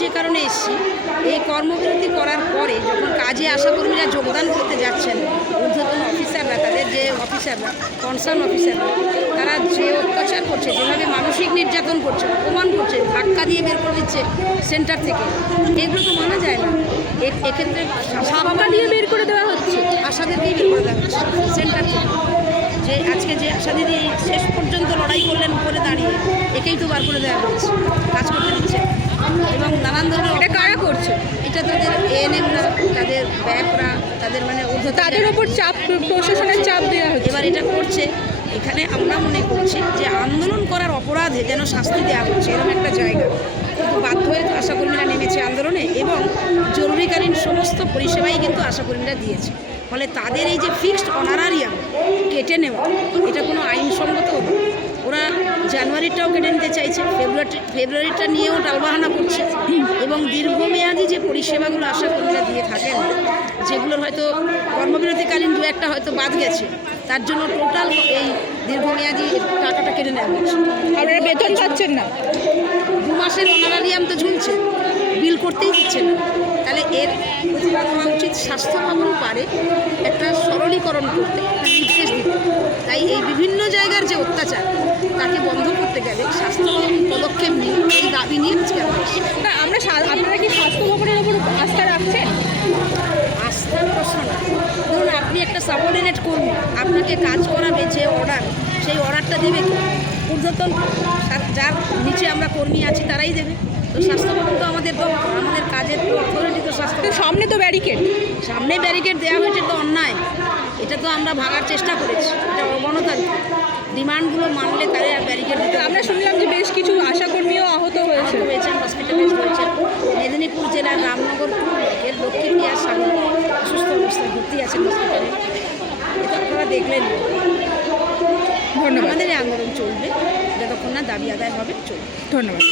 যে কারণে এসেছি, এই কর্মবিরতি করার পরে যখন কাজে আশাকর্মীরা যোগদান করতে যাচ্ছেন, ঊর্ধ্বতন অফিসাররা, তাদের যে অফিসাররা, কনসার্ন অফিসাররা, তারা যে অত্যাচার করছে, যেভাবে মানসিক নির্যাতন করছে, অপমান করছে, ধাক্কা দিয়ে বের করে দিচ্ছে সেন্টার থেকে, এগুলো তো মানা যায় না। এক্ষেত্রে ধাক্কা দিয়ে বের করে দেওয়া হচ্ছে, আশাদেরকেই বের করে দেওয়া হচ্ছে সেন্টার থেকে। যে আজকে যে আশা দিদি শেষ পর্যন্ত লড়াই করলেন উপরে দাঁড়িয়ে, একেই তো বার করে দেওয়া হচ্ছে, কাজ করতে দিচ্ছে। এবং নানান ধরনের এটা কারা করছে? এটা তাদের এএনএমরা, তাদের ব্যাপরা, তাদের মানে তাদের ওপর চাপ, প্রশাসনের চাপ দেওয়া হচ্ছে। এবার এটা করছে। এখানে আমরা মনে করছি যে আন্দোলন করার অপরাধে যেন শাস্তি দেওয়া হচ্ছে, এরকম একটা জায়গা। কিন্তু বাধ্য হয়ে তো আশাকর্মীরা নেমেছে আন্দোলনে, এবং জরুরিকালীন সমস্ত পরিষেবাই কিন্তু আশাকর্মীরা দিয়েছে। ফলে তাদের এই যে ফিক্সড অনারারিয়াম কেটে নেওয়া, এটা কোনো আইনসঙ্গত নয়। ওরা জানুয়ারিটাও কেটে নিতে চাইছে, ফেব্রুয়ারিটা নিয়েও টালবাহানা করছে। এবং দীর্ঘমেয়াদী যে পরিষেবাগুলো আশাকর্মীরা দিয়ে থাকেন, যেগুলোর হয়তো কর্মবিরতিকালীন দু একটা হয়তো বাদ গেছে, তার জন্য টোটাল এই দীর্ঘমেয়াদী টাকাটা কেটে নেওয়া হচ্ছে। আপনারা বেতন পাচ্ছেন না, 2 মাসের অনারারিয়াম তো ঝুলছে, বিল করতেই দিচ্ছে না। তাহলে এর প্রতিবাদ হওয়া উচিত। স্বাস্থ্য ভবন পারে একটা সরলীকরণ করতে, একটা নির্দেশ দিতে। তাই এই বিভিন্ন জায়গার যে অত্যাচার, তাকে বন্ধ করতে গেলে স্বাস্থ্য ভবন পদক্ষেপ নিয়ে এই দাবি নিয়ে আজকে আমরা এসেছি। না আপনারা কি স্বাস্থ্য ভবনের উপর আস্থা রাখছেন? আস্থার প্রশ্ন না। ধরুন আপনি একটা সাবঅর্ডিনেট কর্মী, আপনাকে কাজ করাবে যে অর্ডার, সেই অর্ডারটা দেবে কি? ঊর্ধ্বতন যার নিচে আমরা কর্মী আছি তারাই দেবে। তো স্বাস্থ্য ভবন তো আমাদের কাজের তো অথরিটি তো স্বাস্থ্য। সামনে তো ব্যারিকেড, সামনে ব্যারিকেড দেওয়া হয়েছে, তো অন্যায়। এটা তো আমরা ভাগার চেষ্টা করেছি, এটা অগণতান্ত্রিক। ডিমান্ডগুলো মানলে তারা ব্যারিকেড দিতে। আমরা শুনলাম যে বেশ কিছু আশাকর্মীও আহত হয়েছেন, হসপিটালাইজড হয়েছেন। মেদিনীপুর জেলার রামনগর ব্লকের লক্ষ্মীপ্রিয়া সাগর অসুস্থ অবস্থায় ভর্তি আছেন হসপিটালে। এটা আপনারা দেখলেন। ধন্যবাদ। আমাদের এই আন্দোলন চলবে যতক্ষণ না দাবি আদায় হবে, চলবে। ধন্যবাদ।